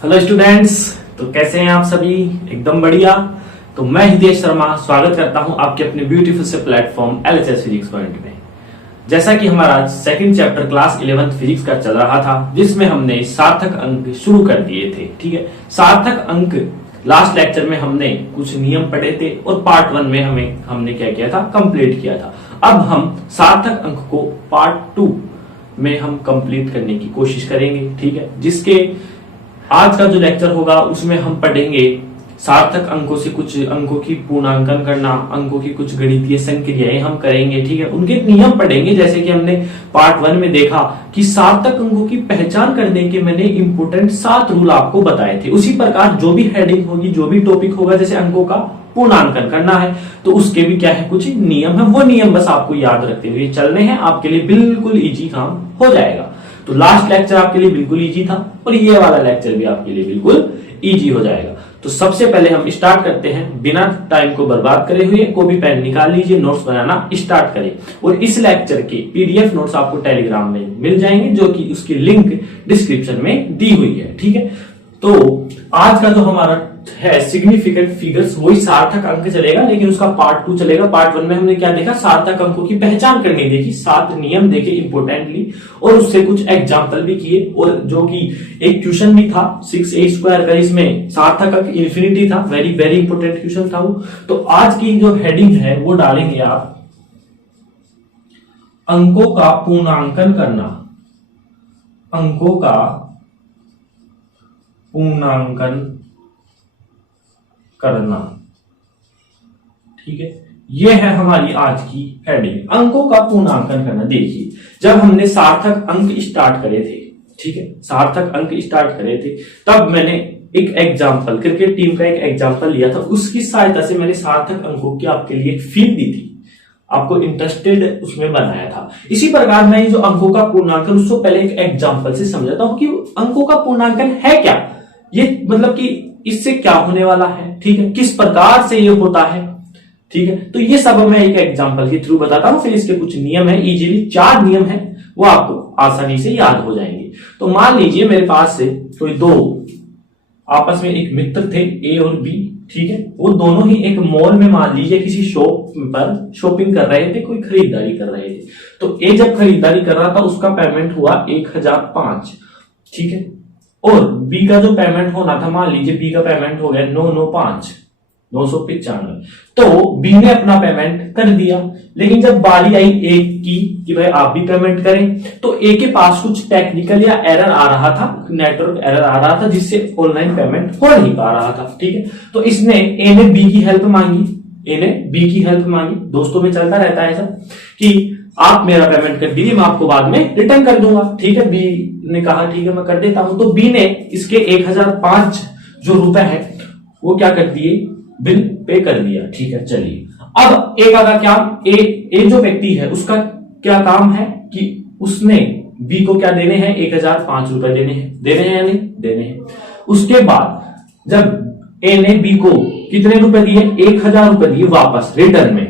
Hello students, तो कैसे हैं आप सभी? एकदम बढ़िया। तो मैं हितेश शर्मा स्वागत करता हूं आपके अपने ब्यूटीफुल से प्लेटफॉर्म LHS फिजिक्स पॉइंट में। जैसा कि हमारा second chapter class 11th physics का चल रहा था, जिसमें हमने सार्थक अंक शुरू कर दिए थे। ठीक है, सार्थक अंक लास्ट लेक्चर में हमने कुछ नियम पढ़े थे और पार्ट 1 में हमने क्या किया था, कंप्लीट किया था। अब हम सार्थक अंक को पार्ट 2 में हम कंप्लीट करने की कोशिश करेंगे। ठीक है, जिसके आज का जो लेक्चर होगा उसमें हम पढ़ेंगे सार्थक अंकों से कुछ अंकों की पूर्णांकन करना, अंकों की कुछ गणितीय संक्रियाएं हम करेंगे। ठीक है, उनके नियम पढ़ेंगे। जैसे कि हमने पार्ट 1 में देखा कि सार्थक अंकों की पहचान करने के मैंने इंपोर्टेंट 7 रूल आपको बताए थे। उसी प्रकार जो भी हेडिंग होगी, जो भी टॉपिक होगा, जैसे अंकों का पूर्णांकन करना है तो उसके भी क्या है, कुछ नियम है। वो नियम बस आपको याद रखते हुए चलने हैं, आपके लिए बिल्कुल इजी काम हो जाएगा। तो लास्ट लेक्चर आपके लिए बिल्कुल इजी था और ये वाला लेक्चर भी आपके लिए बिल्कुल इजी हो जाएगा। तो सबसे पहले हम स्टार्ट करते हैं, बिना टाइम को बर्बाद करे हुए कॉपी पेन निकाल लीजिए, नोट्स बनाना स्टार्ट करें। और इस लेक्चर के PDF नोट्स आपको टेलीग्राम में मिल जाएंगे, जो कि उसकी लिंक डिस्क्रिप्शन में दी हुई है। ठीक है, तो आज का जो हमारा है सिग्निफिकेंट फिगर्स, वही सार्थक अंक चलेगा, लेकिन उसका पार्ट 2 चलेगा। पार्ट 1 में हमने क्या देखा, सार्थक अंकों की पहचान करनी देखी, 7 नियम देखे इंपोर्टेंटली, और उससे कुछ एग्जाम्पल भी किए। और जो कि एक क्वेश्चन भी था 6a² का, इसमें सार्थक अंक इंफिनिटी था। वेरी वेरी इंपोर्टेंट क्वेश्चन था वो। तो आज की जो हेडिंग है वो डालेंगे आप, अंकों का पूर्णांकन करना। अंकों का पूर्णांकन करना। ठीक है, यह है हमारी आज की हेडिंग, अंकों का पूर्णांकन करना। देखिए, जब हमने सार्थक अंक स्टार्ट करे थे, ठीक है, सार्थक अंक स्टार्ट करे थे, तब मैंने एक एग्जांपल, क्रिकेट टीम का एक एग्जांपल लिया था। उसकी सहायता से मैंने सार्थक अंकों की आपके लिए एक फील दी थी, आपको इंटरेस्टेड उसमें बनाया था। इसी प्रकार मैं जो अंकों का पूर्णांकन, उसको पहले एक एग्जांपल से समझाता हूं कि अंकों का पूर्णांकन है क्या, ये मतलब कि इससे क्या होने वाला है। ठीक है, किस प्रकार से ये होता है। ठीक है, तो ये सब मैं एक एग्जांपल के थ्रू बताता हूं। फिर इसके कुछ नियम है, इजीली 4 नियम है, वो आपको आसानी से याद हो जाएंगे। तो मान लीजिए मेरे पास से कोई दो आपस में एक मित्र थे, A और B। ठीक है, वो दोनों ही एक मॉल में, मान लीजिए किसी शॉप पर शॉपिंग कर रहे थे, कोई खरीदारी कर रहे थे। तो A जब खरीदारी कर रहा था, उसका पेमेंट हुआ 1005। ठीक है, और B का जो पेमेंट होना था, मान लीजिए B का पेमेंट हो गया 995। तो B ने अपना पेमेंट कर दिया। लेकिन जब बारी आई A की कि भाई आप भी पेमेंट करें, तो A के पास कुछ टेक्निकल या एरर आ रहा था, नेटवर्क एरर आ रहा था, जिससे ऑनलाइन पेमेंट हो नहीं पा रहा था। ठीक है, तो इसने A ने B की हेल्प मांगी, A ने B की हेल्प मांगी। दोस्तों में चलता रहता है ऐसा कि आप मेरा पेमेंट कर दीजिए, मैं आपको बाद में रिटर्न कर दूंगा। ठीक है, बी ने कहा ठीक है मैं कर देता हूं। तो बी ने इसके 1005 जो रुपए है वो क्या कर दिए, बिल पे कर दिया। ठीक है, चलिए अब ए का क्या, ए जो व्यक्ति है उसका क्या काम है कि उसने बी को क्या देने हैं, 1005 रुपए देने हैं या नहीं देने हैं। उसके बाद जब ए ने बी को कितने रुपए दिए, 1000 रुपए दिए वापस रिटर्न में।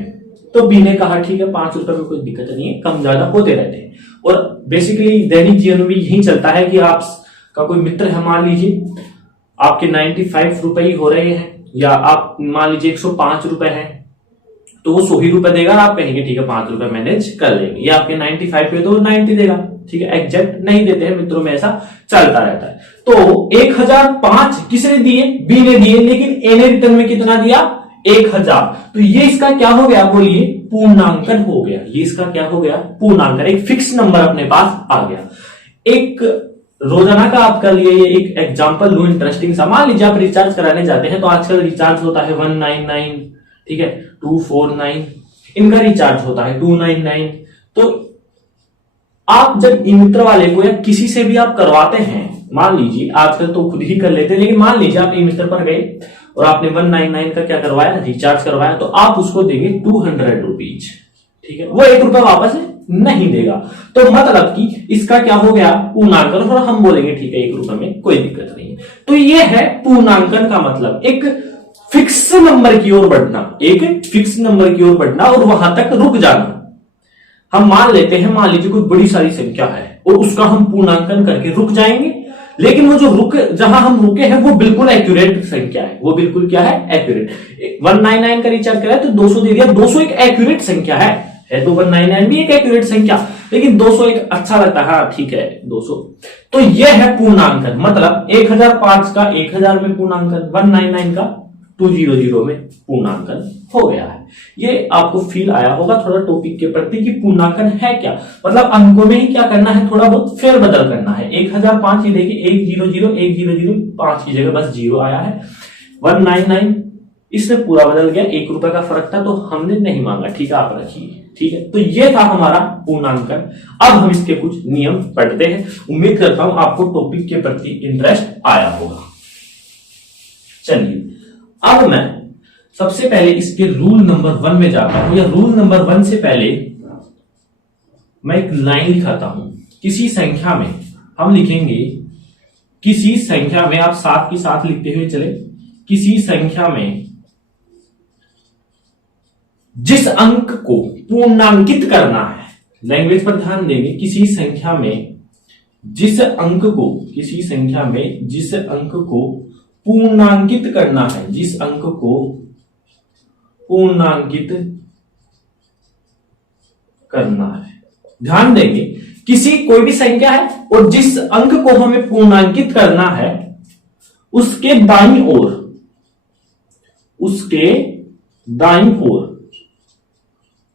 तो बी ने कहा ठीक है 5 रुपए में कोई दिक्कत नहीं है, कम ज्यादा होते रहते हैं। और बेसिकली दैनिक जीवन में यही चलता है कि आपका कोई मित्र है, मान लीजिए आपके 95 रुपए ही हो रहे हैं, या आप मान लीजिए 105 रुपए है, तो वो 100 ही रुपए देगा। आप कहेंगे ठीक है 5 रुपए मैनेज कर लेंगे, या आपके 95 पे तो 90 देगा। ठीक है, एग्जैक्ट नहीं देते हैं मित्रों में, ऐसा चलता रहता है। तो 1005 किसने दिए, बी ने दिए, लेकिन ए ने रिटर्न में कितना दिया, 1000। तो ये इसका क्या हो गया, बोलिए पूर्णांकन हो गया। ये इसका क्या हो गया, पूर्णांकन, एक फिक्स नंबर अपने पास आ गया। एक रोजाना का आपका लिए ये एक एग्जांपल लो इंटरेस्टिंग सा। मान लीजिए आप रिचार्ज कराने जाते हैं, तो आजकल रिचार्ज होता है 199, ठीक है, 249, इनका रिचार्ज होता है 299। तो आप जब मित्र वाले को या किसी से भी आप करवाते हैं, मान लीजिए आजकल तो खुद ही कर लेते हैं, लेकिन मान लीजिए आप मित्र पर गए और आपने 199 का क्या करवाया, रिचार्ज करवाया, तो आप उसको देंगे 200 रुपीज। ठीक है, वो 1 रुपया वापस नहीं देगा। तो मतलब कि इसका क्या हो गया, पूर्णांकन। और हम बोलेंगे ठीक है 1 रुपए में कोई दिक्कत नहीं है। तो ये है पूर्णांकन का मतलब, एक फिक्स नंबर की ओर बढ़ना, एक फिक्स नंबर की ओर बढ़ना और वहां तक रुक जाना। हम मान लेते हैं, मान लीजिए कोई बड़ी सारी संख्या है और उसका हम पूर्णांकन करके रुक जाएंगे, लेकिन वो जो जहां हम रुके हैं वो बिल्कुल एक्यूरेट संख्या है, वो बिल्कुल क्या है, एक्यूरेट। 199 का रिचार्ज करा तो 200 दे दिया, 200 एक एक्यूरेट संख्या है तो 199 भी एक एक्यूरेट संख्या, लेकिन 200 एक अच्छा लगता है, हाँ ठीक है 200। तो ये है पूर्णांकन, मतलब 1005 का 1000 में पूर्णांकन, 199 का 200 में पूर्णांकन हो गया है। ये आपको फील आया होगा थोड़ा टॉपिक के प्रति कि पूर्णांकन है क्या, मतलब अंकों में ही क्या करना है, थोड़ा बहुत फेरबदल करना है। 1005 ये देखिए 100 की जगह बस 0 आया है। 199 इसमें पूरा बदल गया, 1 रुपए का फर्क था तो हमने नहीं मांगा, ठीक है आप रखिए, ठीक है। तो ये था हमारा पूर्णांकन। अब हम इसके कुछ नियम पढ़ते हैं। उम्मीद करता हूं आपको टॉपिक के प्रति इंटरेस्ट आया होगा। चलिए अब मैं सबसे पहले इसके रूल नंबर 1 में जाता हूं, या रूल नंबर 1 से पहले मैं एक लाइन लिखाता हूं। किसी संख्या में हम लिखेंगे, किसी संख्या में, आप साथ के साथ लिखते हुए चले, किसी संख्या में जिस अंक को पूर्णांकित करना है, लैंग्वेज पर ध्यान देंगे, किसी संख्या में जिस अंक को, किसी संख्या में जिस अंक को पूर्णांकित करना है, जिस अंक को पूर्णांकित करना है, ध्यान देंगे किसी कोई भी संख्या है और जिस अंक को हमें पूर्णांकित करना है उसके दाईं ओर, उसके दाईं ओर,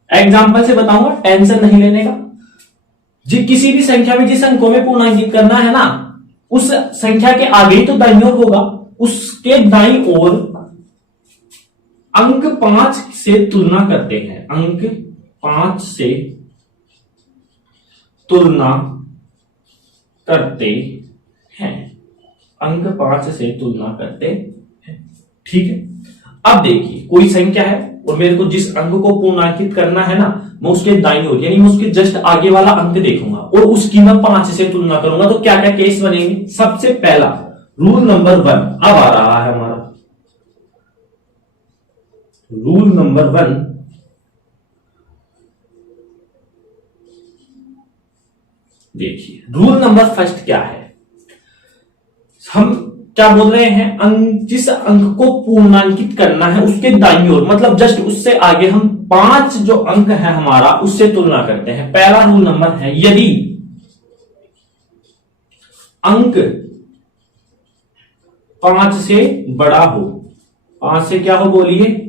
एग्जाम्पल से बताऊंगा, टेंशन नहीं लेने का। जी किसी भी संख्या में जिस अंकों में पूर्णांकित करना है ना, उस संख्या के आगे ही तो दाईं ओर होगा, उसके दाईं ओर अंक 5 से तुलना करते हैं, अंक 5 से तुलना करते हैं, अंक 5 से तुलना करते हैं, ठीक है। अब देखिए कोई संख्या है और मेरे को जिस अंक को पूर्णांकित करना है ना, मैं उसके दाईं ओर यानी मैं उसके जस्ट आगे वाला अंक देखूंगा और उसकी मैं 5 से तुलना करूंगा, तो क्या क्या केस बनेंगे। सबसे पहला रूल नंबर 1 अब आ रहा है हमारा, रूल नंबर 1, देखिए रूल नंबर फर्स्ट क्या है, हम क्या बोल रहे हैं, जिस अंक को पूर्णांकित करना है उसके दाईं ओर, मतलब जस्ट उससे आगे हम 5 जो अंक है हमारा उससे तुलना करते हैं। पहला रूल नंबर है, यदि अंक 5 से बड़ा हो, 5 से क्या हो बोलिए,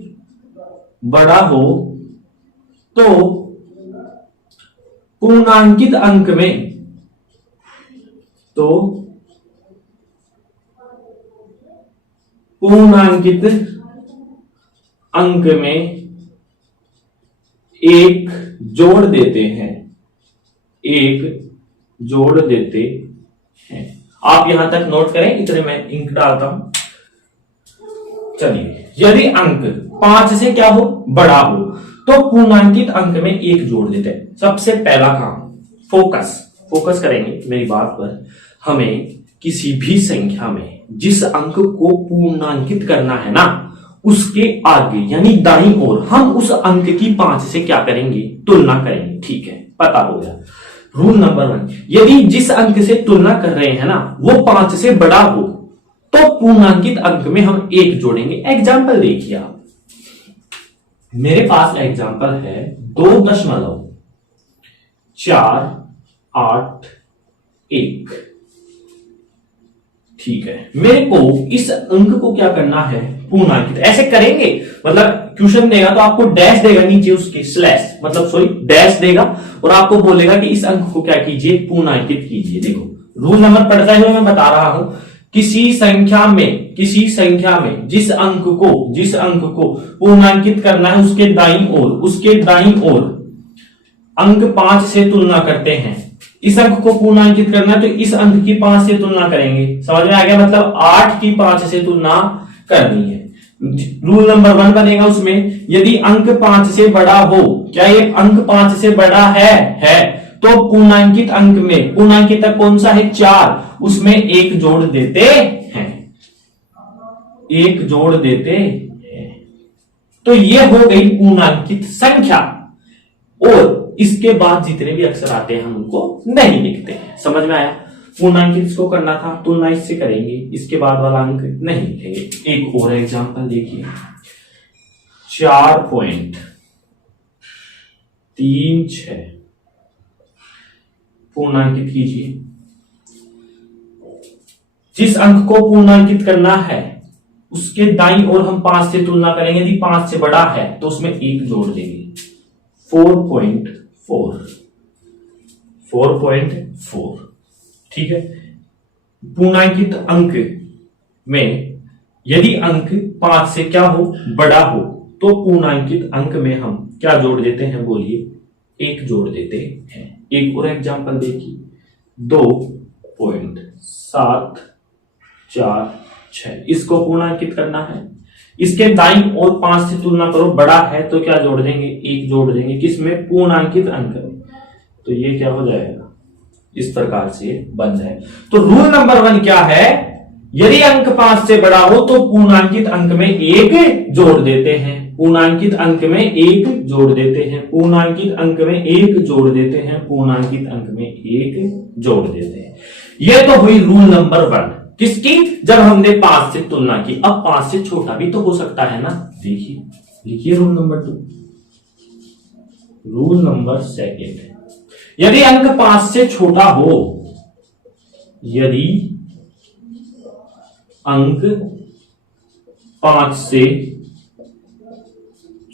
बड़ा हो, तो पूर्णांकित अंक में, तो पूर्णांकित अंक में 1 जोड़ देते हैं, 1 जोड़ देते हैं। आप यहां तक नोट करें, इतने मैं इंक डालता हूं। चलिए यदि अंक 5 से क्या हो, बड़ा हो, तो पूर्णांकित अंक में 1 जोड़ देते हैं। सबसे पहला काम, फोकस करेंगे मेरी बात पर। हमें किसी भी संख्या में जिस अंक को पूर्णांकित करना है ना, उसके आगे यानी दाईं ओर हम उस अंक की 5 से क्या करेंगे, तुलना करेंगे, ठीक है, पता हो गया। रूल नंबर 1, यदि जिस अंक से तुलना कर रहे हैं ना वो 5 से बड़ा हो तो पूर्णांकित अंक में हम 1 जोड़ेंगे। एग्जाम्पल देखिए आप, मेरे पास एग्जाम्पल है 2.481, ठीक है। मेरे को इस अंक को क्या करना है, पूर्णांकित। ऐसे करेंगे मतलब क्वेश्चन देगा तो आपको डैश देगा नीचे उसके, स्लैश मतलब सॉरी डैश देगा और आपको बोलेगा कि इस अंक को क्या कीजिए, पूर्णांकित कीजिए। देखो रूल नंबर पढ़ते हुए मैं बता रहा हूं, किसी संख्या में जिस अंक को पूर्णांकित करना है उसके दाईं ओर अंक 5 से तुलना करते हैं। इस अंक को पूर्णांकित करना है तो इस अंक की 5 से तुलना करेंगे। समझ में आ गया, मतलब 8 की 5 से तुलना करनी है। रूल नंबर 1 बनेगा उसमें, यदि अंक 5 से बड़ा हो, क्या ये अंक 5 से बड़ा है, तो पूर्णांकित अंक में, पूर्णांकित अंक कौन सा है, 4, उसमें 1 जोड़ देते हैं, 1 जोड़ देते हैं। तो ये हो गई पूर्णांकित संख्या, और इसके बाद जितने भी अक्षर आते हैं हम उनको नहीं लिखते हैं। समझ में आया। पूर्णांकित इसको करना था, तुलना इससे करेंगे, इसके बाद वाला अंक नहीं लिखेंगे। एक और एग्जांपल देखिए, 4.36 पूर्णांकित कीजिए। जिस अंक को पूर्णांकित करना है उसके दाईं ओर हम 5 से तुलना करेंगे, यदि 5 से बड़ा है तो उसमें 1 जोड़ देंगे। 4.4 ठीक है। पूर्णांकित अंक में यदि अंक 5 से क्या हो, बड़ा हो, तो पूर्णांकित अंक में हम क्या जोड़ देते हैं, बोलिए 1 जोड़ देते हैं। एक और एग्जांपल देखिए, 2.746 इसको पूर्णांकित करना है। इसके दाईं ओर 5 से तुलना करो, बड़ा है तो क्या जोड़ देंगे, 1 जोड़ देंगे, किसमें, पूर्णांकित अंक में। तो ये क्या हो जाएगा, इस प्रकार से बन जाए। तो रूल नंबर 1 क्या है, यदि अंक 5 से बड़ा हो तो पूर्णांकित अंक में 1 जोड़ देते हैं, पूर्णांकित अंक में 1 जोड़ देते हैं, पूर्णांकित अंक में 1 जोड़ देते हैं, पूर्णांकित अंक में 1 जोड़ देते हैं। यह तो हुई रूल नंबर 1, किसकी, जब हमने 5 से तुलना की। अब 5 से छोटा भी तो हो सकता है ना, देखिए लिखिए रूल नंबर 2। रूल नंबर 2, यदि अंक 5 से छोटा हो, यदि अंक 5 से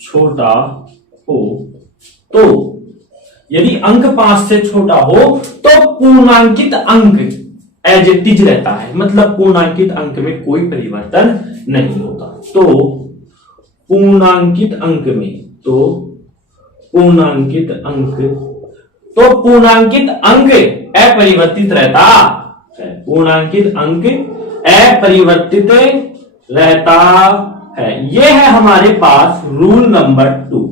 छोटा हो, तो यदि अंक 5 से छोटा हो तो पूर्णांकित अंक एज इट इज रहता है, मतलब पूर्णांकित अंक में कोई परिवर्तन नहीं होता। तो पूर्णांकित अंक में, पूर्णांकित अंक अपरिवर्तित रहता है, पूर्णांकित अंक अपरिवर्तित रहता है। यह है हमारे पास रूल नंबर 2।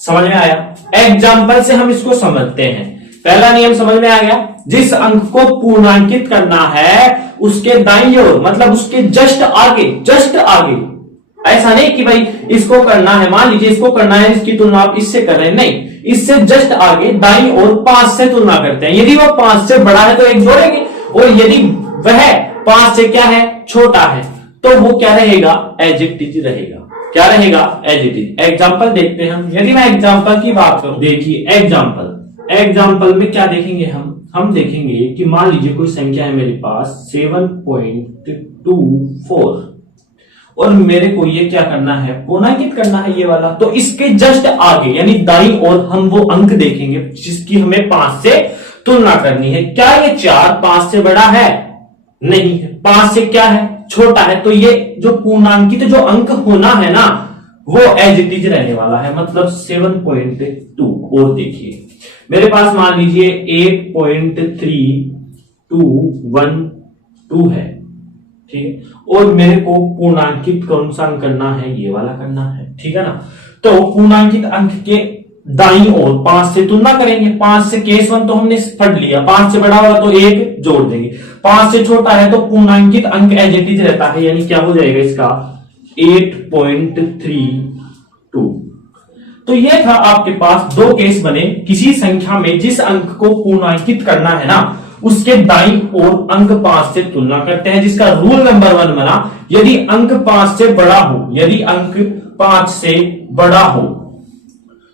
समझ में आया? एग्जाम्पल से हम इसको समझते हैं। पहला नियम समझ में आ गया, जिस अंक को पूर्णांकित करना है उसके दाईं ओर, मतलब उसके जस्ट आगे, ऐसा नहीं कि भाई इसको करना है, मान लीजिए इसको करना है, इसकी तुलना आप इससे कर रहे हैं, नहीं, इससे जस्ट आगे दाईं ओर 5 से तुलना करते हैं। यदि वो 5 से बड़ा है तो 1 जोड़ेंगे, और यदि वह 5 से क्या है, छोटा है, तो वो क्या रहेगा, एज इट इज रहेगा। क्या रहेगा, एज इट इज। एग्जाम्पल देखते हैं हम। यदि मैं एग्जाम्पल की बात करूं, देखिए एग्जाम्पल में क्या देखेंगे हम देखेंगे कि मान लीजिए कोई संख्या है मेरे पास 7.24, और मेरे को ये क्या करना है, पूर्णांकित करना है ये वाला। तो इसके जस्ट आगे यानी दाईं ओर हम वो अंक देखेंगे जिसकी हमें 5 से तुलना करनी है। क्या ये 4 5 से बड़ा है, नहीं है, 5 से क्या है, छोटा है। तो ये जो पूर्णांकित जो अंक होना है ना, वो एज इट इज रहने वाला है, मतलब 7.2। और देखिए मेरे पास मान लीजिए 8.3212 है, ठीक है, और मेरे को पूर्णांकित कौन सा अंक करना है, ये वाला करना है, ठीक है ना। तो पूर्णांकित अंक के दाईं ओर 5 से तुलना करेंगे। 5 से केस 1 तो हमने पढ़ लिया, 5 से बड़ा होगा तो 1 जोड़ देंगे, 5 से छोटा है तो पूर्णांकित अंक एज इट इज रहता है, यानी क्या हो जाएगा इसका 8.32। तो ये था आपके पास 2 केस बने। किसी संख्या में जिस अंक को पूर्णांकित करना है ना, उसके दाईं ओर अंक 5 से तुलना करते हैं, जिसका रूल नंबर 1 बना, यदि अंक 5 से बड़ा हो, यदि अंक 5 से बड़ा हो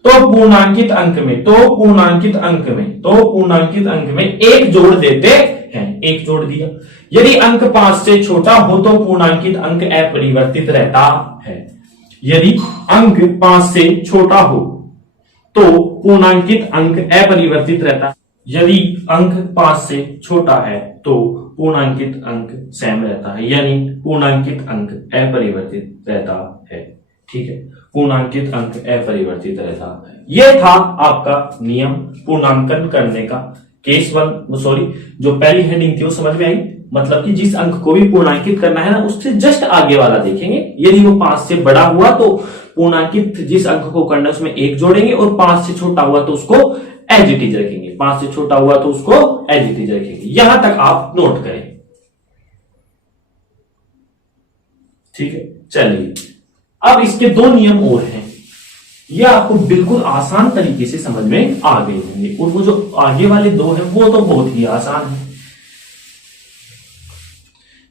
तो पूर्णांकित अंक में 1 जोड़ देते हैं, 1 जोड़ दिया। यदि अंक 5 से छोटा हो तो पूर्णांकित अंक अपरिवर्तित रहता है। यदि अंक 5 से छोटा हो तो पूर्णांकित अंक अपरिवर्तित रहता है, यदि अंक 5 से छोटा है तो पूर्णांकित अंक सेम रहता है, यानी पूर्णांकित अंक अपरिवर्तित रहता है, ठीक है, पूर्णांकित अंक अपरिवर्तित रहता है। यह था आपका नियम पूर्णांकन करने का। केस 1 सॉरी जो पहली हेडिंग थी वो समझ में आई, मतलब कि जिस अंक को भी पूर्णांकित करना है ना, उससे जस्ट आगे वाला देखेंगे। यदि वो 5 से बड़ा हुआ तो पूर्णांकित जिस अंक को करना है उसमें 1 जोड़ेंगे, और 5 से छोटा हुआ तो उसको एज इट इज रखेंगे, 5 से छोटा हुआ तो उसको एज इट इज रखेंगे। यहां तक आप नोट करें, ठीक है। चलिए अब इसके 2 नियम और हैं, ये आपको बिल्कुल आसान तरीके से समझ में आ गए होंगे, और वो जो आगे वाले 2 हैं वो तो बहुत ही आसान है।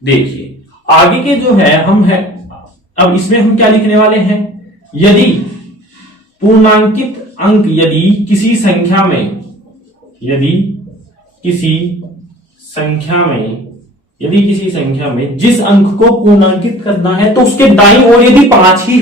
देखिए आगे के जो है हम है, अब इसमें हम क्या लिखने वाले हैं, यदि पूर्णांकित अंक यदि किसी संख्या में जिस अंक को पूर्णांकित करना है तो उसके दाईं ओर यदि 5 ही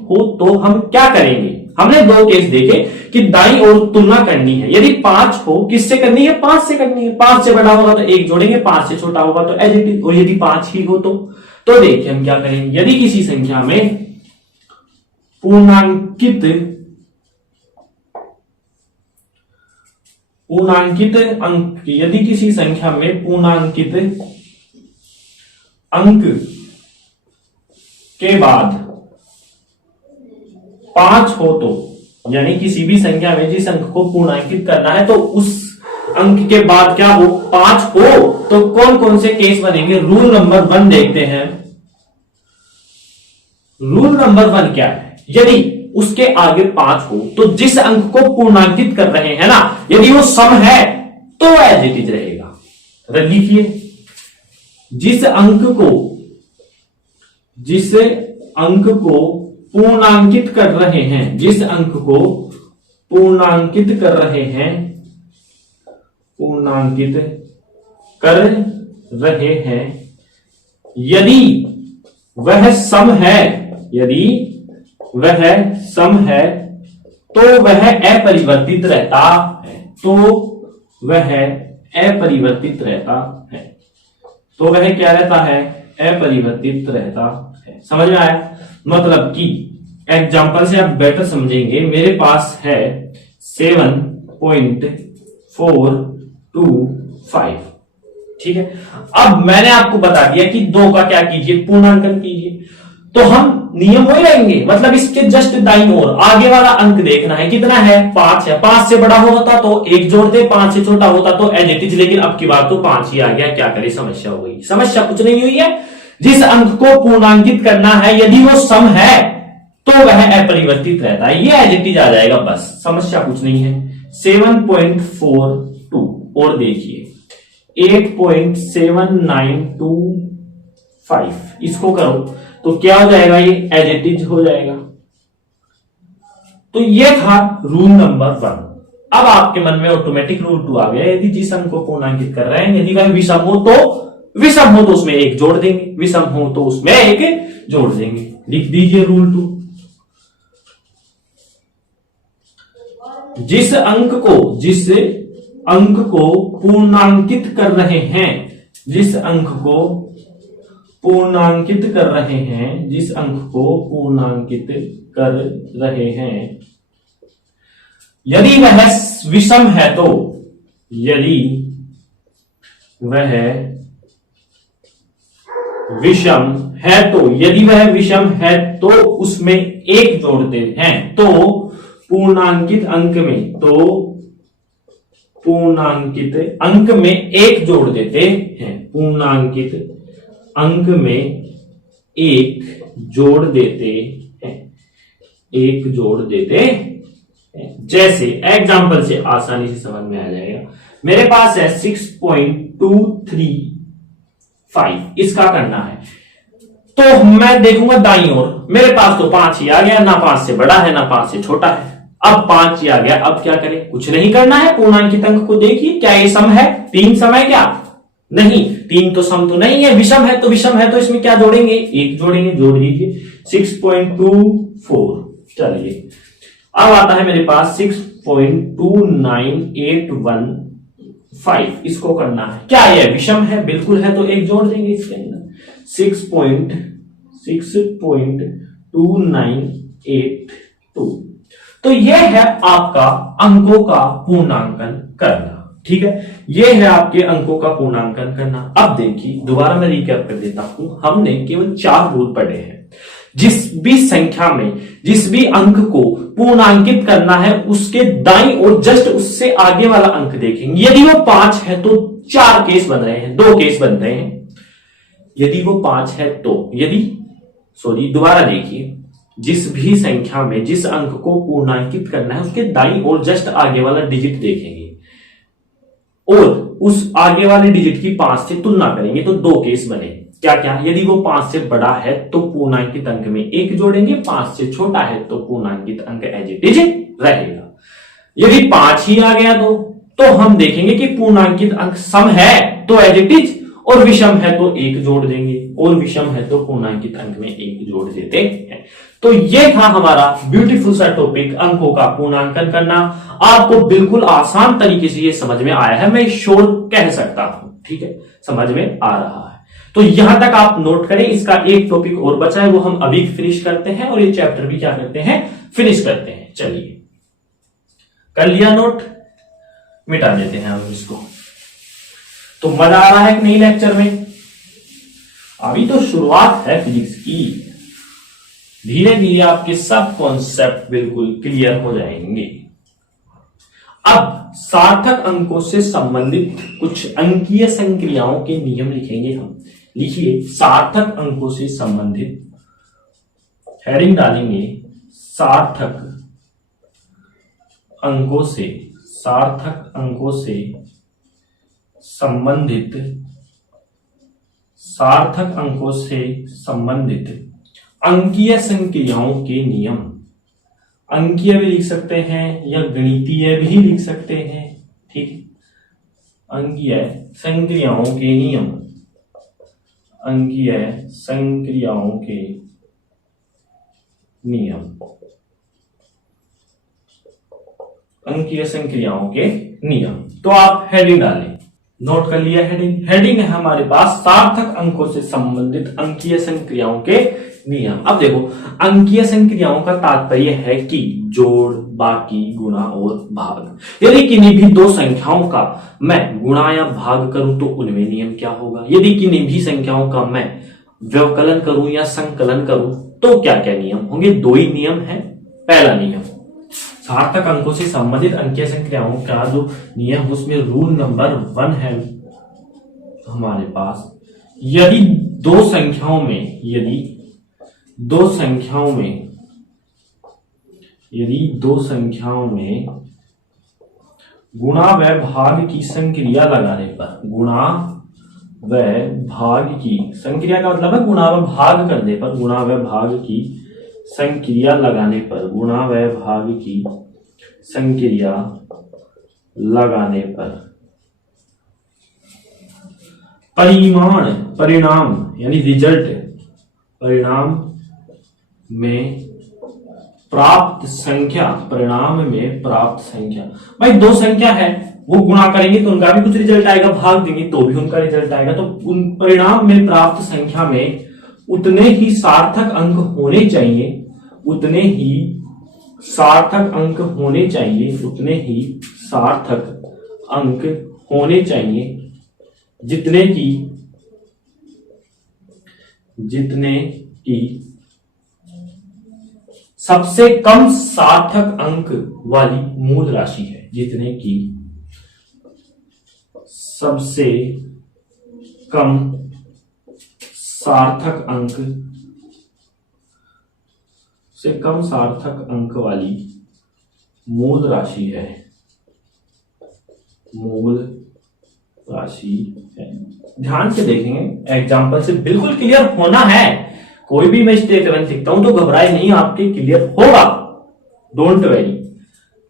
हो तो हम क्या करेंगे। हमने 2 केस देखे कि दाईं ओर तुलना करनी है, यदि 5 हो किससे करनी है, 5 से करनी है। 5 से बड़ा होगा तो 1 जोड़ेंगे, 5 से छोटा होगा तो एज इट इज, और यदि 5 ही हो तो देखिए हम क्या करेंगे, यदि किसी संख्या में पूर्णांकित अंक, यदि किसी संख्या में पूर्णांकित अंक के बाद 5 हो तो, यानी किसी भी संख्या में जिस अंक को पूर्णांकित करना है तो उस अंक के बाद क्या हो, 5 हो, तो कौन कौन से केस बनेंगे। रूल नंबर 1 देखते हैं। रूल नंबर 1 क्या है, यदि उसके आगे 5 हो तो जिस अंक को पूर्णांकित कर रहे हैं ना, यदि वो सम है तो एज इट इज रहेगा। लिखिए, जिस अंक को पूर्णांकित कर रहे हैं, यदि वह सम है तो वह अपरिवर्तित रहता है। तो वह क्या रहता है, अपरिवर्तित रहता है। समझ में आया, मतलब कि एग्जांपल से आप बेटर समझेंगे। मेरे पास है 7.425, ठीक है। अब मैंने आपको बता दिया कि 2 का क्या कीजिए, पूर्णांकन कीजिए, तो हम नियम वही रहेंगे, मतलब इसके जस्ट दाईं ओर आगे वाला अंक देखना है, कितना है, 5 है। 5 से बड़ा होता तो 1 जोड़ दे, 5 से छोटा होता तो एज इट इज, लेकिन अब की बार तो 5 ही आ गया, क्या करे, समस्या हो गई। समस्या कुछ नहीं हुई है, जिस अंक को पूर्णांकित करना है यदि वो सम है तो वह अपरिवर्तित रहता है, ये एज इट इज आ जाएगा, बस समस्या कुछ नहीं है। 7.42 और देखिए 8.7925, इसको करो तो क्या हो जाएगा, ये एज इट इज हो जाएगा। तो ये था रूल नंबर 1। अब आपके मन में ऑटोमेटिक रूल 2 आ गया, यदि जिस अंक को पूर्णांकित कर रहे हैं यदि वह विषम हो तो उसमें 1 जोड़ देंगे, विषम हो तो उसमें 1 जोड़ देंगे। लिख दीजिए रूल 2। जिस अंक को पूर्णांकित कर रहे हैं, यदि वह विषम है तो, यदि वह विषम है तो उसमें 1 जोड़ते हैं, तो पूर्णांकित अंक में 1 जोड़ देते हैं, पूर्णांकित अंक में 1 जोड़ देते हैं। जैसे एग्जांपल से आसानी से समझ में आ जाएगा, मेरे पास है 6.235, इसका करना है तो मैं देखूंगा दाईं ओर, मेरे पास तो 5 ही आ गया, ना 5 से बड़ा है ना 5 से छोटा है। अब 5 ही आ गया, अब क्या करें, कुछ नहीं करना है, पूर्णांकित अंक को देखिए, क्या ये सम है, 3 सम है क्या, नहीं, 3 तो सम तो नहीं है, विषम है तो इसमें क्या जोड़ेंगे, 1 जोड़ेंगे, जोड़ दीजिए 6.24। चलिए अब आता है मेरे पास 6.29815, इसको करना है, क्या यह विषम है, बिल्कुल है, तो 1 जोड़ देंगे इसके अंदर, 6.2982। तो यह है आपका अंकों का पूर्णांकन करना, ठीक है, यह है आपके अंकों का पूर्णांकन करना। अब देखिए दोबारा मैं रिकैप कर देता हूं, हमने केवल 4 रूल पढ़े हैं। जिस भी संख्या में जिस भी अंक को पूर्णांकित करना है उसके दाईं और जस्ट उससे आगे वाला अंक देखेंगे, यदि वो 5 है तो 4 केस बन रहे हैं, 2 केस बन रहे हैं। यदि वो 5 है तो, दोबारा देखिए, जिस भी संख्या में जिस अंक को पूर्णांकित करना है उसके दाईं और जस्ट आगे वाला डिजिट देखेंगे, और उस आगे वाले डिजिट की 5 से तुलना करेंगे तो दो केस बने। क्या क्या? यदि वो 5 से बड़ा है तो पूर्णांकित अंक में 1 जोड़ेंगे, 5 से छोटा है तो पूर्णांकित अंक एज इट इज रहेगा। यदि 5 ही आ गया तो हम देखेंगे कि पूर्णांकित अंक सम है तो एज इट इज, और विषम है तो 1 जोड़ देंगे, और विषम है तो पूर्णांकित अंक में 1 जोड़ देते हैं। तो ये था हमारा ब्यूटीफुल सा टॉपिक, अंकों का पूर्णांकन करना। आपको बिल्कुल आसान तरीके से ये समझ में आया है, मैं श्योर कह सकता हूं। ठीक है, समझ में आ रहा है। तो यहां तक आप नोट करें। इसका एक टॉपिक और बचा है, वो हम अभी फिनिश करते हैं, और ये चैप्टर भी क्या करते हैं, फिनिश करते हैं। चलिए, कर लिया नोट? मिटा देते हैं हम इसको। तो मजा आ रहा है कि नहीं लेक्चर में? अभी तो शुरुआत है फिजिक्स की, धीरे धीरे आपके सब कॉन्सेप्ट बिल्कुल क्लियर हो जाएंगे। अब सार्थक अंकों से संबंधित कुछ अंकीय संक्रियाओं के नियम लिखेंगे हम। लिखिए, सार्थक अंकों से संबंधित, हेडिंग डालेंगे सार्थक अंकों से, सार्थक अंकों से संबंधित, सार्थक अंकों से संबंधित अंकीय संक्रियाओं के नियम। अंकीय भी लिख सकते हैं या गणितीय भी लिख सकते हैं। ठीक, अंकीय संक्रियाओं के नियम, अंकीय संक्रियाओं के नियम, अंकीय संक्रियाओं के नियम। तो आप हेडिंग डालें, नोट कर लिया हेडिंग? हेडिंग है हमारे पास सार्थक अंकों से संबंधित अंकीय संक्रियाओं के नियम। अब देखो, अंकीय संक्रियाओं का तात्पर्य है कि जोड़, बाकी, गुणा और भाग। यदि किन्हीं भी दो संख्याओं का मैं गुणा या भाग करूं तो उनमें नियम क्या होगा? यदि किन्हीं भी संख्याओं का मैं व्यवकलन करूं या संकलन करूं तो क्या क्या नियम होंगे? दो ही नियम है। पहला नियम, सार्थक अंकों से संबंधित अंकीय संक्रियाओं का जो नियम, उसमें रूल नंबर 1 है हमारे पास, यदि दो संख्याओं में, यदि दो संख्याओं में गुणा व भाग की संक्रिया लगाने पर, गुणा व भाग की संक्रिया का मतलब है गुणा व भाग करने पर, गुणा व भाग की संक्रिया लगाने पर, गुणा व भाग की संक्रिया लगाने पर परिणाम यानी रिजल्ट, परिणाम में प्राप्त संख्या, परिणाम में प्राप्त संख्या। भाई दो संख्या है, वो गुणा करेंगे तो उनका भी कुछ रिजल्ट आएगा, भाग देंगे तो भी उनका रिजल्ट आएगा। तो उन परिणाम में प्राप्त संख्या में उतने ही सार्थक अंक होने चाहिए, उतने ही सार्थक अंक होने चाहिए, उतने ही सार्थक अंक होने चाहिए जितने की सबसे कम सार्थक अंक वाली मूल राशि है, जितने की सबसे कम सार्थक अंक से कम सार्थक अंक वाली मूल राशि है, मूल राशि है। ध्यान से देखेंगे, एग्जाम्पल से बिल्कुल क्लियर होना है। कोई भी मैं स्टेटमेंट लिखता हूं तो घबराए नहीं, आपके क्लियर होगा, डोंट वरी।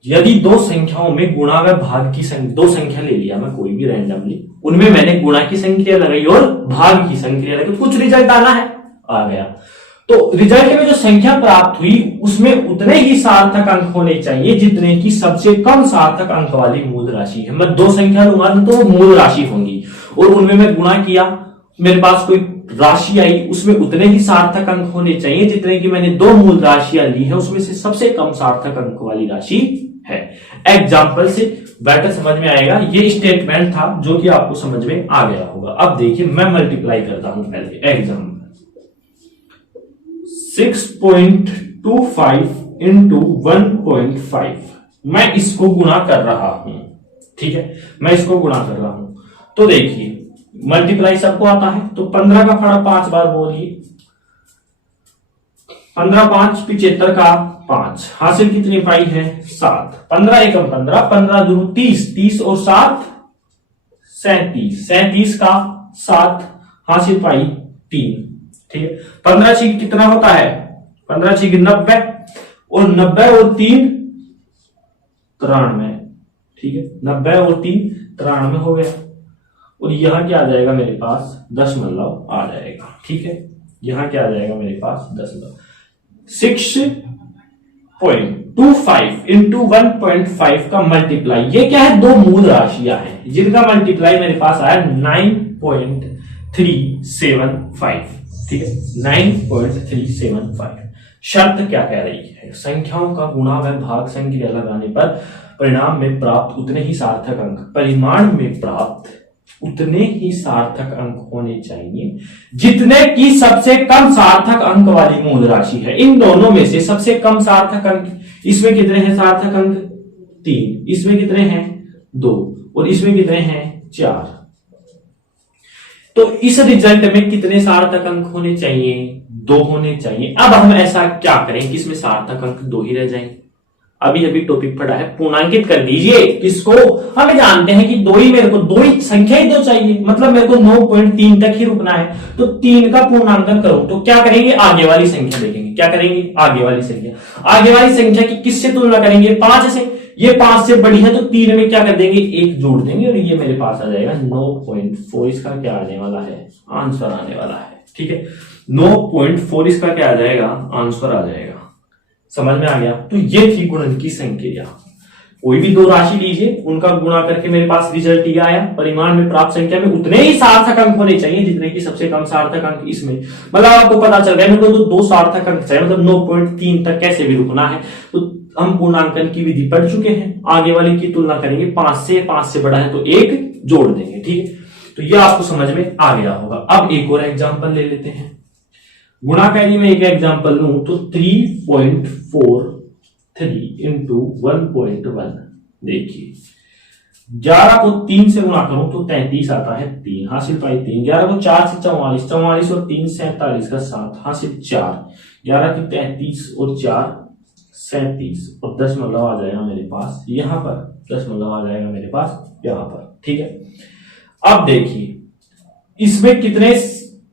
यदि दो संख्याओं में गुणा व भाग की दो संख्या ले लिया मैं, कोई भी रैंडमली, उनमें मैंने गुणा की संख्या लगाई और भाग की संख्या लगाई, कुछ रिजल्ट आना है, आ गया। तो रिजल्ट में जो संख्या प्राप्त हुई उसमें उतने ही सार्थक अंक होने चाहिए जितने की सबसे कम सार्थक अंक वाली मूल राशि है। मैं दो संख्या लूंगा तो मूल राशि होंगी, और उनमें मैं गुणा किया, मेरे पास कोई राशि आई, उसमें उतने ही सार्थक अंक होने चाहिए जितने की मैंने दो मूल राशियां ली है, उसमें से सबसे कम सार्थक अंक वाली राशि है। एग्जाम्पल से बेटर समझ में आएगा। ये स्टेटमेंट था जो कि आपको समझ में आ गया होगा। अब देखिए, मैं मल्टीप्लाई करता हूं पहले। एग्जाम्पल 6.25 इंटू 1.5, मैं इसको गुणा कर रहा हूं। ठीक है, मैं इसको गुणा कर रहा हूं। तो देखिए, मल्टीप्लाई सबको आता है, तो 15 का फड़ा 5 बार बोलिए, 15 5 75 का 5, हासिल कितनी पाई है? 7। 15 एकम 15, 15 दूनी 30, 30 और 7 37, 37 का 7 हासिल पाई 3। ठीक है, 15 छीक कितना होता है, 15 छीक 90 और 90 और 3 93। ठीक है, 90 और 3 93 हो गया। और यहां क्या आ जाएगा मेरे पास, दशमलव आ जाएगा। ठीक है, यहां क्या आ जाएगा मेरे पास, दशमलव। 6.25 इंटू 1.5 का मल्टीप्लाई, ये क्या है, दो मूल राशियां हैं जिनका मल्टीप्लाई मेरे पास आया 9.375। ठीक है, 9.375। शर्त क्या कह रही है, संख्याओं का गुणा व भाग संक्रिया लगाने पर परिणाम में प्राप्त उतने ही सार्थक अंक, परिमाण में प्राप्त उतने ही सार्थक अंक होने चाहिए जितने की सबसे कम सार्थक अंक वाली मूल राशि है। इन दोनों में से सबसे कम सार्थक अंक, इसमें कितने हैं सार्थक अंक, 3, इसमें कितने हैं 2, और इसमें कितने हैं 4। तो इस रिजल्ट में कितने सार्थक अंक होने चाहिए, 2 होने चाहिए। अब हम ऐसा क्या करें कि इसमें सार्थक अंक 2 ही रह जाएं। अभी अभी टॉपिक पढ़ा है, पूर्णांकित कर दीजिए किसको, हमें जानते हैं कि मेरे को दो ही संख्या ही 2 चाहिए, मतलब मेरे को 9.3 तक ही रुकना है। तो 3 का पूर्णांकन करो तो क्या करेंगे, आगे वाली संख्या देखेंगे। क्या करेंगे, आगे वाली संख्या। आगे वाली संख्या की किससे तुलना करेंगे, 5 से। ये 5 से बड़ी है तो 3 में क्या कर देंगे, 1 जोड़ देंगे और ये मेरे पास आ जाएगा 9.4। इसका क्या आने वाला है, आंसर आने वाला है। ठीक है, 9.4 इसका क्या आ जाएगा, आंसर आ जाएगा। समझ में आ गया। तो ये थी गुणन की संक्रिया। कोई भी 2 राशि लीजिए, उनका गुणा करके मेरे पास रिजल्ट ये आया, परिमाण में प्राप्त संख्या में उतने ही सार्थक अंक होने चाहिए जितने की सबसे कम सार्थक अंक। इसमें मतलब आपको पता चल गया, मेरे को तो 2 सार्थक अंक चाहिए, मतलब 9.3 तक कैसे भी रुकना है। तो हम पूर्णांकन की विधि पढ़ चुके हैं, आगे वाले की तुलना करेंगे 5 से, 5 से बड़ा है तो 1 जोड़ देंगे। ठीक है, तो यह आपको समझ में आ गया होगा। अब एक और एग्जाम्पल ले लेते हैं। गुणाकारी में एक एग्जांपल लूं तो 3.43 इंटू 1.1। देखिए 11 को 3 से गुणा करूं तो 33 आता है, 3 हासिल पाई 3। 11 को 4 से 44, 44 और 3 47 का 7 हासिल 4। 11 की 33 और 4 37 और दशमलव आ जाएगा मेरे पास यहां पर, दशमलव आ जाएगा मेरे पास यहां पर। ठीक है, अब देखिए इसमें कितने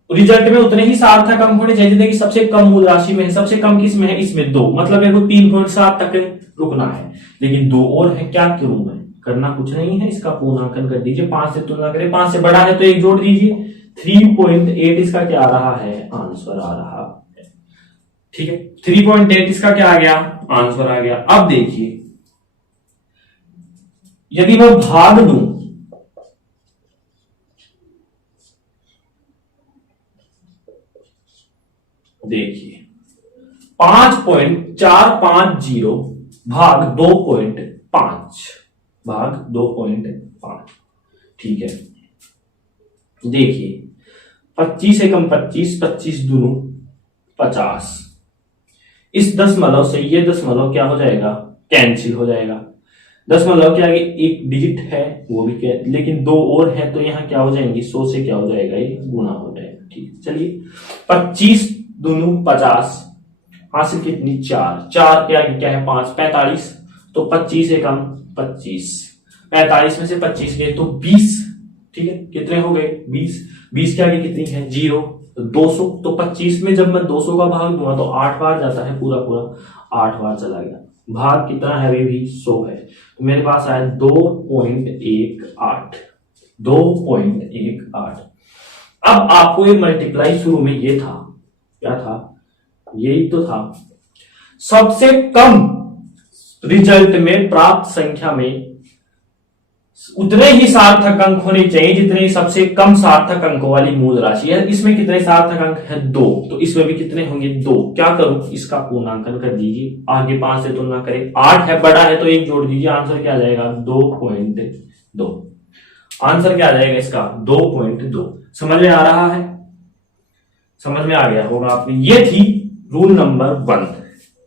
रिजल्ट में उतने ही सार्थक अंक होने चाहिए जितने कि सबसे कम मूल राशि में है। सबसे कम किस में है, इसमें 2, मतलब मेरे को 3.7 तक रुकना है, लेकिन 2 और है। क्या करूं मैं, करना कुछ नहीं है, इसका पूर्णांकन कर दीजिए। 5 से तुलना करें, 5 से बड़ा है तो 1 जोड़ दीजिए। 3.8 इसका क्या आ रहा है, आंसर आ रहा है। ठीक है, 3.8 इसका क्या आ गया, आंसर आ गया। अब देखिए यदि मैं भाग दूं, देखिए 5.450 भाग 2.5 भाग 2.5। ठीक है, देखिए 25 एकम 25, 25 दूनी 50। इस दशमलव से ये दशमलव क्या हो जाएगा, कैंसिल हो जाएगा। दशमलव के आगे एक डिजिट है वो भी क्या, लेकिन 2 और है तो यहाँ क्या हो जाएंगे, 100 से क्या हो जाएगा, ये गुना हो जाएगा। ठीक है, चलिए 25 दूनी 50 हासिल कितनी 4, 4 के आगे क्या है 5, 45। तो 25 एकम 25, 45 में से 25 गए तो 20। ठीक है, कितने हो गए 20, 20 के आगे कितनी है 0, 200। तो 25 में जब मैं 200 का भाग दूंगा तो 8 बार जाता है, पूरा पूरा 8 बार चला गया। भाग कितना है, अभी भी 100 है, तो मेरे पास आया 2.18, 2.18। अब आपको ये मल्टीप्लाई शुरू में ये था, क्या था, यही तो था। सबसे कम रिजल्ट में प्राप्त संख्या में उतने ही सार्थक अंक होने चाहिए जितने सबसे कम सार्थक अंकों वाली मूल राशि है। इसमें कितने सार्थक अंक है 2, तो इसमें भी कितने होंगे 2। क्या करूं, इसका पूर्णांकन कर दीजिए। आगे 5 से तुलना करें, 8 है बड़ा है तो 1 जोड़ दीजिए। आंसर क्या आ जाएगा 2.2। आंसर क्या आ जाएगा इसका 2.2। समझ में आ रहा है, समझ में आ गया होगा आपने। ये थी रूल नंबर 1।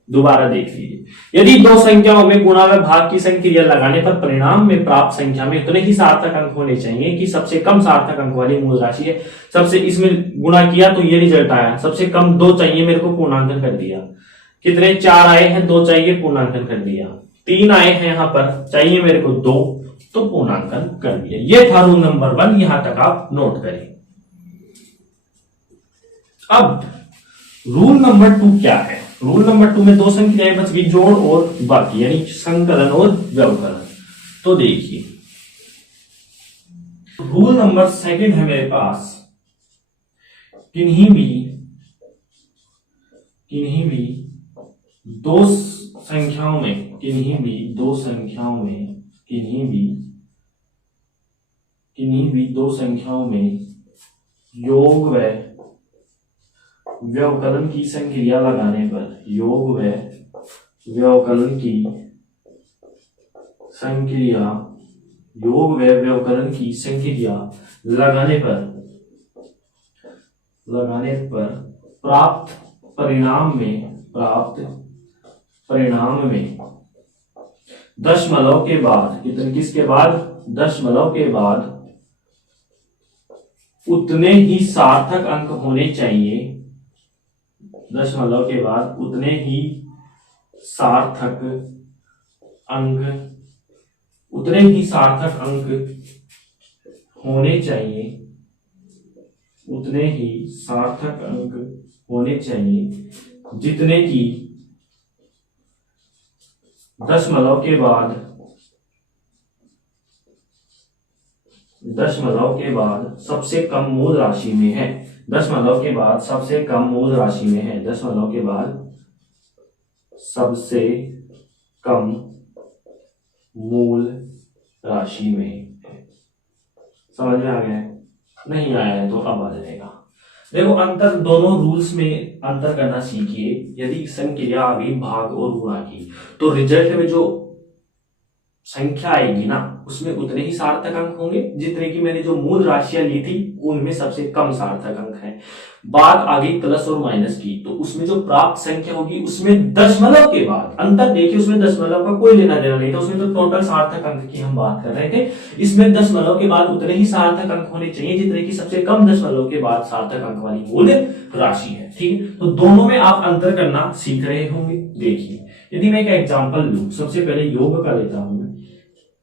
दोबारा देख लीजिए, यदि 2 संख्याओं में गुणा व भाग की संक्रिया लगाने पर परिणाम में प्राप्त संख्या में उतने ही सार्थक अंक होने चाहिए कि सबसे कम सार्थक अंक वाली मूल राशि है। सबसे इसमें गुणा किया तो ये रिजल्ट आया, सबसे कम 2 चाहिए मेरे को, पूर्णांकन कर दिया। कितने 4 आए हैं, 2 चाहिए, पूर्णांकन कर दिया। 3 आए हैं यहां पर, चाहिए मेरे को 2, तो पूर्णांकन कर दिया। ये था रूल नंबर 1, यहां तक आप नोट करें। अब रूल नंबर 2 क्या है? रूल नंबर 2 में दो संख्याएं बच गई, जोड़ और बाकी, यानी संकलन और व्यवकलन। तो देखिए रूल नंबर 2 है मेरे पास, किन्हीं भी दो संख्याओं में, किन्हीं भी दो संख्याओं में योग व व्यवकलन की संक्रिया लगाने पर, योग व व्यवकलन की संक्रिया लगाने पर प्राप्त परिणाम में दशमलव के बाद, किसके बाद? दशमलव के बाद उतने ही सार्थक अंक होने चाहिए, दशमलव के बाद उतने ही सार्थक अंक होने चाहिए, जितने की दशमलव के बाद सबसे कम मूल राशि में है, दशमलव के बाद सबसे कम मूल राशि में है, दशमलव के बाद सबसे कम मूल राशि में है। समझ में आ गया? नहीं आया है तो अब आ जाएगा। देखो अंतर, दोनों रूल्स में अंतर करना सीखिए। यदि संक्रिया आ गई भाग और गुणा की, तो रिजल्ट में जो संख्या आएगी ना, उसमें उतने ही सार्थक अंक होंगे जितने की मैंने जो मूल राशियां ली थी उनमें सबसे कम सार्थक अंक है। बात आ गई प्लस और माइनस की, तो उसमें जो प्राप्त संख्या होगी उसमें दशमलव के बाद अंतर, देखिए उसमें दशमलव का कोई लेना देना नहीं था, उसमें तो टोटल सार्थक अंक की हम बात कर रहे थे। इसमें दशमलव के बाद उतने ही सार्थक अंक होने चाहिए जितने की सबसे कम दशमलव के बाद सार्थक अंक वाली मूल राशि है। ठीक है, तो दोनों में आप अंतर करना सीख रहे होंगे। देखिए यदि मैं एक एग्जाम्पल लूं, सबसे पहले योग का लेता हूं,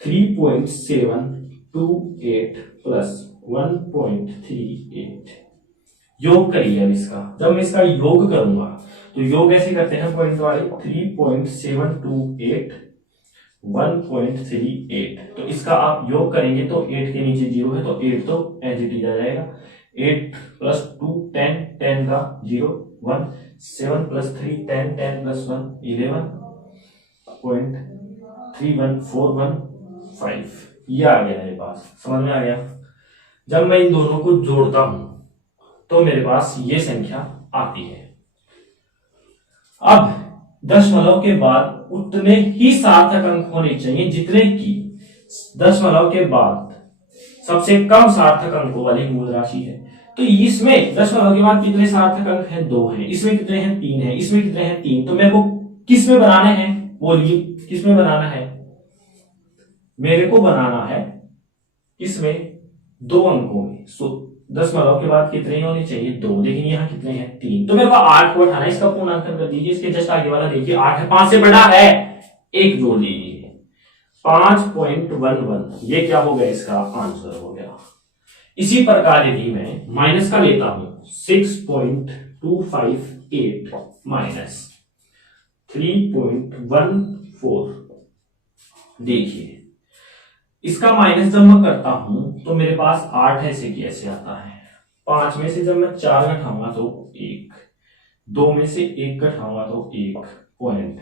3.728 प्लस 1.38 योग करिए। अब इसका, जब मैं इसका योग करूंगा तो योग ऐसे करते हैं पॉइंट वाले, 3.728 1.38, तो इसका आप योग करेंगे तो 8 के नीचे 0 है तो 8 तो एज इट इज आ जाएगा। 8 प्लस 2 10, 10 का 0 1, 7 प्लस 3 10, 10 प्लस 1 11.314115, ये आ गया मेरे पास। समझ में आ गया? जब मैं इन दोनों को जोड़ता हूं तो मेरे पास ये संख्या आती है। अब दशमलव के बाद उतने ही सार्थक अंक होने चाहिए जितने की दशमलव के बाद सबसे कम सार्थक अंकों वाली मूल राशि है। तो इसमें दशमलव के बाद कितने सार्थक अंक हैं? 2 हैं। इसमें कितने हैं? 3 हैं। इसमें कितने हैं? 3। तो मेरे को किस में बनाना है? बोलिए किस में बनाना है? मेरे को बनाना है इसमें 2 अंकों में। दशमलव के बाद कितने होने चाहिए? 2, लेकिन यहाँ कितने हैं? 3। तो मेरे को 8 को उठाना है, इसका पूर्णांकन कर दीजिए। इसके जस्ट आगे वाला देखिए 8 है, 5 से बड़ा है, 1 जोड़ लीजिए 5.11, ये क्या हो गया? इसका आंसर हो गया। इसी प्रकार यदि मैं माइनस का लेता हूं 6.258 माइनस 3.14, देखिए इसका माइनस जब मैं करता हूं तो मेरे पास 8 ऐसे की ऐसे आता है। 5 में से जब मैं 4 घटाऊंगा तो 1, 2 में से 1 घटाऊंगा तो 1 पॉइंट,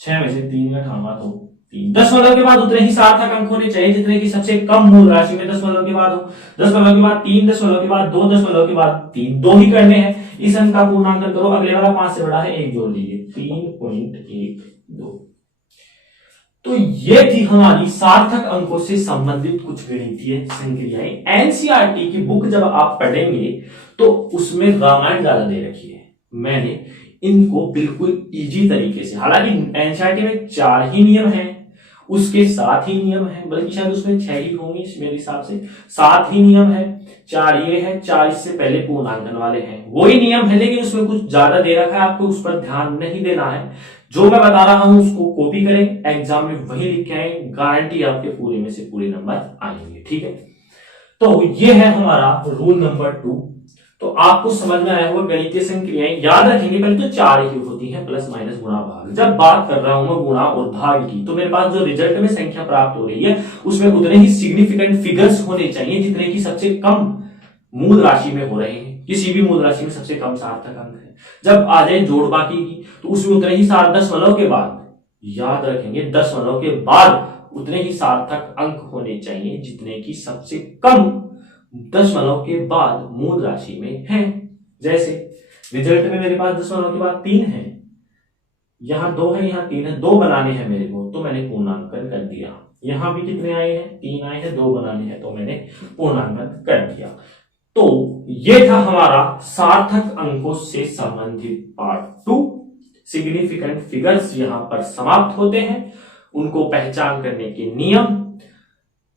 6 में से 3 घटाऊंगा तो 3। दशमलव के बाद उतने ही सार्थक अंक होने चाहिए जितने की सबसे कम मूल राशि में दशमलव के बाद हो। दशमलव के बाद 3, दशमलव के बाद 2, दशमलव के बाद 3, 2 ही करने हैं। इस अंक का पूर्णांकन करो, अगले वाला 5 से बड़ा है, 1 जोड़ लीजिए 3.12। तो ये थी हमारी सार्थक अंकों से संबंधित कुछ गणितीय संक्रियाएं। एनसीईआरटी की बुक जब आप पढ़ेंगे तो उसमें रामायण ज्यादा दे रखी है। मैंने इनको बिल्कुल इजी तरीके से, हालांकि एनसीईआरटी में 4 ही नियम हैं, उसके 7 ही नियम है, बल्कि शायद उसमें 6 ही होंगे मेरे हिसाब से। 7 ही नियम है, 4 ये है, 4 इससे पहले पूर्णांकन वाले हैं, वही नियम है, लेकिन उसमें कुछ ज्यादा दे रखा है, आपको उस पर ध्यान नहीं देना है। जो मैं बता रहा हूं उसको कॉपी करें, एग्जाम में वही लिख के आए, गारंटी आपके पूरे में से पूरे नंबर आएंगे। ठीक है, तो ये है हमारा रूल नंबर 2। तो आपको समझ में आया होगा। गणितीय संक्रियाएं याद रखेंगे, पहले तो 4 ही होती हैं, प्लस माइनस गुणा भाग। जब बात कर रहा हूं मैं गुणा और भाग की, तो मेरे पास जो रिजल्ट में संख्या प्राप्त हो रही है उसमें उतने ही सिग्निफिकेंट फिगर्स होने चाहिए जितने की सबसे कम मूल राशि में हो रहे हैं। किसी भी मूल राशि में सबसे कम सार्थक अंक है। जब आ जाए जोड़ बाकी की, तो उसमें उतने ही दशमलव के बाद, याद रखेंगे, दशमलव के बाद उतने ही सार्थक अंक होने चाहिए जितने की सबसे कम दशमलव के बाद मूल राशि में है। जैसे रिजल्ट में मेरे पास दशमलव के बाद 3 है, यहां 2 है, यहां 3 है, 2 बनाने हैं मेरे को, तो मैंने पूर्णांकन कर दिया। यहां भी कितने आए हैं? 3 आए हैं, 2 बनाने हैं, तो मैंने पूर्णांकन कर दिया। तो ये था हमारा सार्थक अंकों से संबंधित पार्ट 2। सिग्निफिकेंट फिगर्स यहां पर समाप्त होते हैं, उनको पहचान करने के नियम,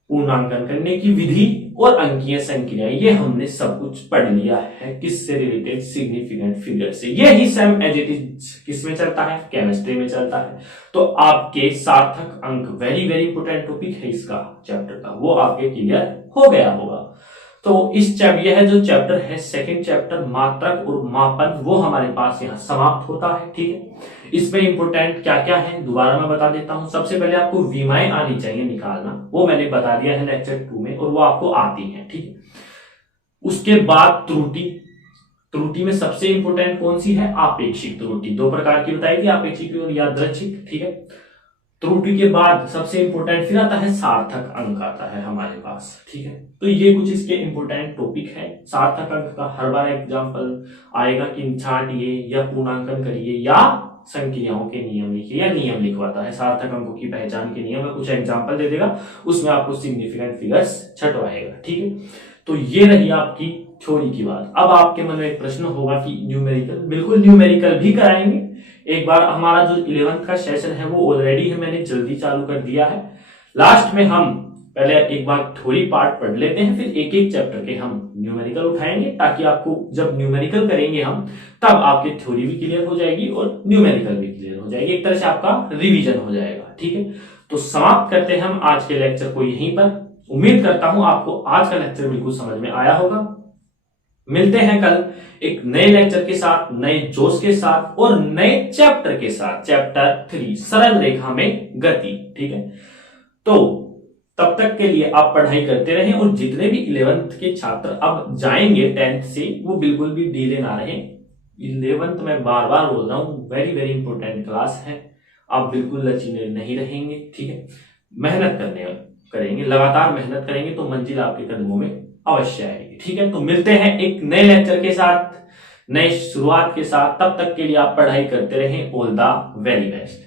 पूर्णांकन करने की विधि और अंकीय संक्रिया, ये हमने सब कुछ पढ़ लिया है। किससे रिलेटेड? सिग्निफिकेंट फिगर से। ये ही सेम एज इट इज किसमें चलता है? केमिस्ट्री में चलता है। तो आपके सार्थक अंक, वेरी वेरी इंपोर्टेंट टॉपिक है इसका, चैप्टर का, वो आपके क्लियर हो गया होगा। तो इस यह जो चैप्टर है, सेकंड चैप्टर मात्रक और मापन, वो हमारे पास यहाँ समाप्त होता है। ठीक है, इसमें इंपोर्टेंट क्या क्या है दोबारा मैं बता देता हूं। सबसे पहले आपको विमाएं आनी चाहिए निकालना, वो मैंने बता दिया है लेक्चर 2 में, और वो आपको आती है। ठीक है, उसके बाद त्रुटि। त्रुटि में सबसे इंपोर्टेंट कौन सी है? आपेक्षिक त्रुटि। 2 प्रकार की बताई थी, आपेक्षिक और यादृच्छिक। ठीक है, त्रुटि के बाद सबसे इंपोर्टेंट फिर आता है सार्थक अंक, आता है हमारे पास। ठीक है, तो ये कुछ इसके इंपोर्टेंट टॉपिक है। सार्थक अंक का हर बार एग्जांपल आएगा कि छांटिए या पूर्णांकन करिए या संक्रियाओं के नियम लिखिए, या नियम लिखवाता है सार्थक अंकों की पहचान के नियम, कुछ एग्जांपल दे देगा, उसमें आपको सिग्निफिकेंट फिगर्स छटवाएगा। ठीक है, तो ये रही आपकी थ्योरी की बात। अब आपके मन में एक प्रश्न होगा कि न्यूमेरिकल, बिल्कुल न्यूमेरिकल भी कराएंगे। एक बार हमारा जो 11th का सेशन है वो ऑलरेडी है, मैंने जल्दी चालू कर दिया है। लास्ट में हम पहले एक बार थ्योरी पार्ट पढ़ लेते हैं, फिर एक एक चैप्टर के हम न्यूमेरिकल उठाएंगे, ताकि आपको जब न्यूमेरिकल करेंगे हम, तब आपकी थ्योरी भी क्लियर हो जाएगी और न्यूमेरिकल भी क्लियर हो जाएगी। एक तरह से आपका रिवीजन हो जाएगा। ठीक है, तो समाप्त करते हैं हम आज के लेक्चर को यहीं पर। उम्मीद करता हूं आपको आज का लेक्चर बिल्कुल समझ में आया होगा। मिलते हैं कल एक नए लेक्चर के साथ, नए जोश के साथ और नए चैप्टर के साथ, चैप्टर 3 सरल रेखा में गति। ठीक है, तो तब तक के लिए आप पढ़ाई करते रहें, और जितने भी 11th के छात्र अब जाएंगे 10th से, वो बिल्कुल भी डीले ना रहे। 11th में बार बार बोल रहा हूं, वेरी वेरी इंपोर्टेंट क्लास है, आप बिल्कुल लचीले नहीं रहेंगे। ठीक है, मेहनत करेंगे, लगातार मेहनत करेंगे तो मंजिल आपके कदमों में अवश्य आएगी। ठीक है, तो मिलते हैं एक नए लेक्चर के साथ, नए शुरुआत के साथ। तब तक के लिए आप पढ़ाई करते रहें। All the very best.